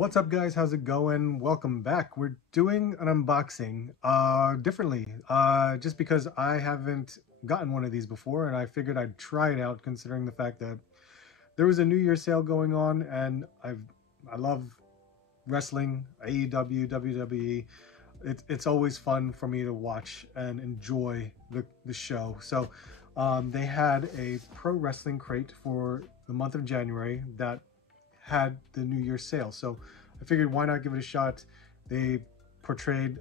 What's up, guys? How's it going? Welcome back. We're doing an unboxing differently, just because I haven't gotten one of these before, and I figured I'd try it out, considering the fact that there was a New Year sale going on, and I love wrestling, AEW, WWE. It's always fun for me to watch and enjoy the show. So they had a pro wrestling crate for the month of January that had the New Year sale. So I figured, why not give it a shot? They portrayed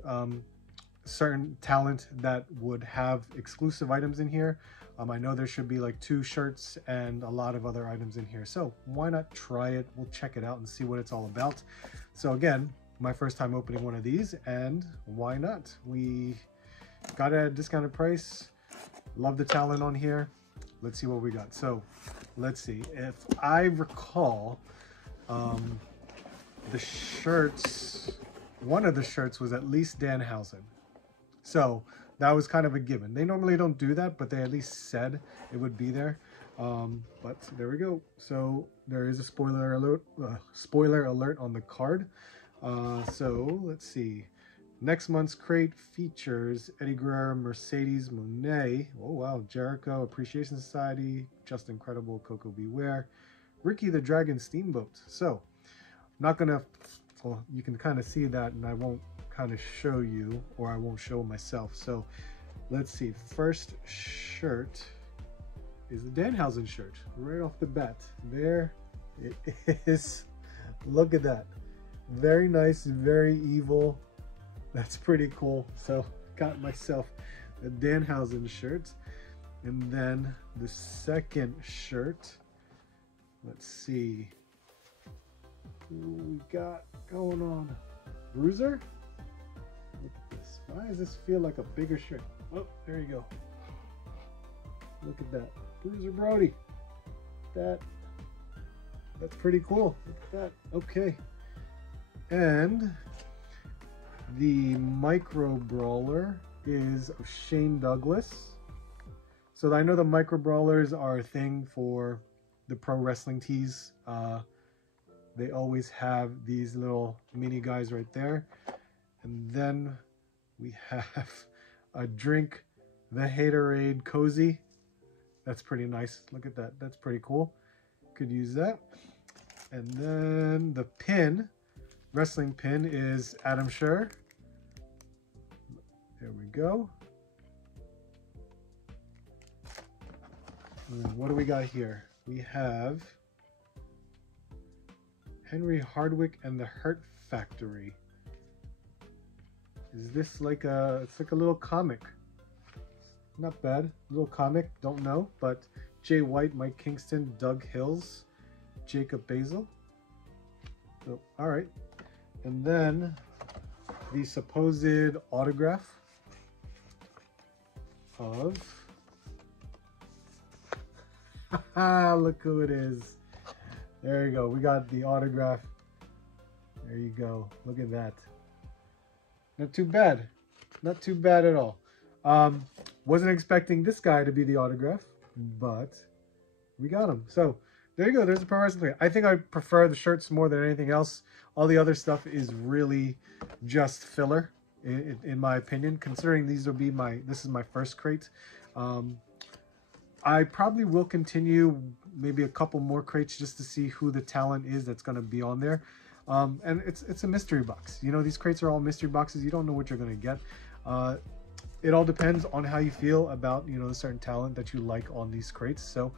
certain talent that would have exclusive items in here. I know there should be like 2 shirts and a lot of other items in here. So why not try it? We'll check it out and see what it's all about. So again, my first time opening one of these, and why not? We got it at a discounted price. Love the talent on here. Let's see what we got. So let's see. If I recall, the shirts, one of the shirts was at least Danhausen. So that was kind of a given. They normally don't do that, but they at least said it would be there. But there we go. So there is a spoiler alert on the card. So let's see. Next month's crate features Eddie Guerrero, Mercedes Moné. Oh wow, Jericho, Appreciation Society, Just Incredible, Coco Beware, Ricky the Dragon Steamboat. So I'm not gonna, well, you can kind of see that, and I won't kind of show you, or I won't show myself. So let's see. First shirt is the Danhausen shirt right off the bat. There it is. Look at that. Very nice, very evil. That's pretty cool. So got myself a Danhausen shirt. And then the second shirt, let's see who we got going on. Bruiser? Look at this. Why does this feel like a bigger shirt? Oh, there you go. Look at that. Bruiser Brody. That's pretty cool. Look at that. Okay. And the Micro Brawler is Shane Douglas. So I know the Micro Brawlers are a thing for the pro wrestling tees. They always have these little mini guys right there. And then we have a Drink the Haterade Cozy. That's pretty nice. Look at that. That's pretty cool. Could use that. And then the pin, wrestling pin, is Adam Scherr. There we go. And what do we got here? We have Henry Hardwick and the Hurt Factory. Is this like a, it's like a little comic. Not bad, little comic, don't know, but Jay White, Mike Kingston, Doug Hills, Jacob Basil. So, all right. And then the supposed autograph of, look who it is. There you go. We got the autograph. There you go. Look at that. Not too bad. Not too bad at all. Wasn't expecting this guy to be the autograph, but we got him. So there you go. There's the pro wrestling. I think I prefer the shirts more than anything else. All the other stuff is really just filler, in my opinion, considering this is my first crate. I probably will continue maybe a couple more crates just to see who the talent is that's going to be on there. And it's a mystery box. You know, these crates are all mystery boxes. You don't know what you're going to get. It all depends on how you feel about, you know, the certain talent that you like on these crates. So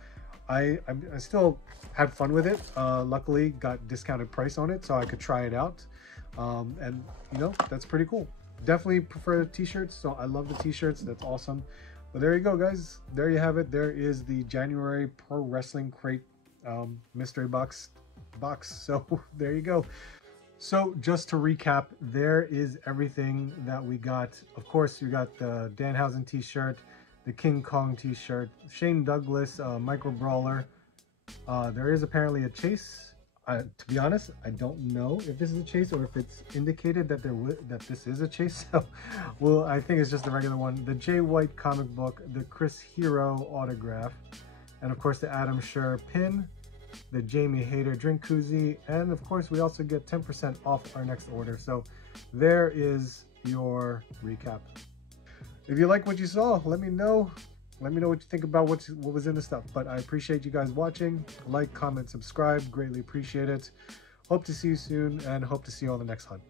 I still had fun with it. Luckily got discounted price on it so I could try it out. And you know, that's pretty cool. Definitely prefer the t-shirts. So I love the t-shirts. That's awesome. But there you go, guys. There you have it. There is the January Pro Wrestling Crate mystery box. So there you go. So just to recap, there is everything that we got. Of course, you got the Danhausen t-shirt, the King Kong t-shirt, Shane Douglas Micro Brawler. There is apparently a chase. To be honest, I don't know if this is a chase or if it's indicated that this is a chase. So, well, I think it's just the regular one. The Jay White comic book, the Chris Hero autograph, and of course the Adam Scherr pin, the Jamie Hader drink koozie, and of course we also get 10% off our next order. So there is your recap. If you like what you saw, let me know. Let me know what you think about what was in the stuff. But I appreciate you guys watching. Like, comment, subscribe. Greatly appreciate it. Hope to see you soon, and hope to see you on the next hunt.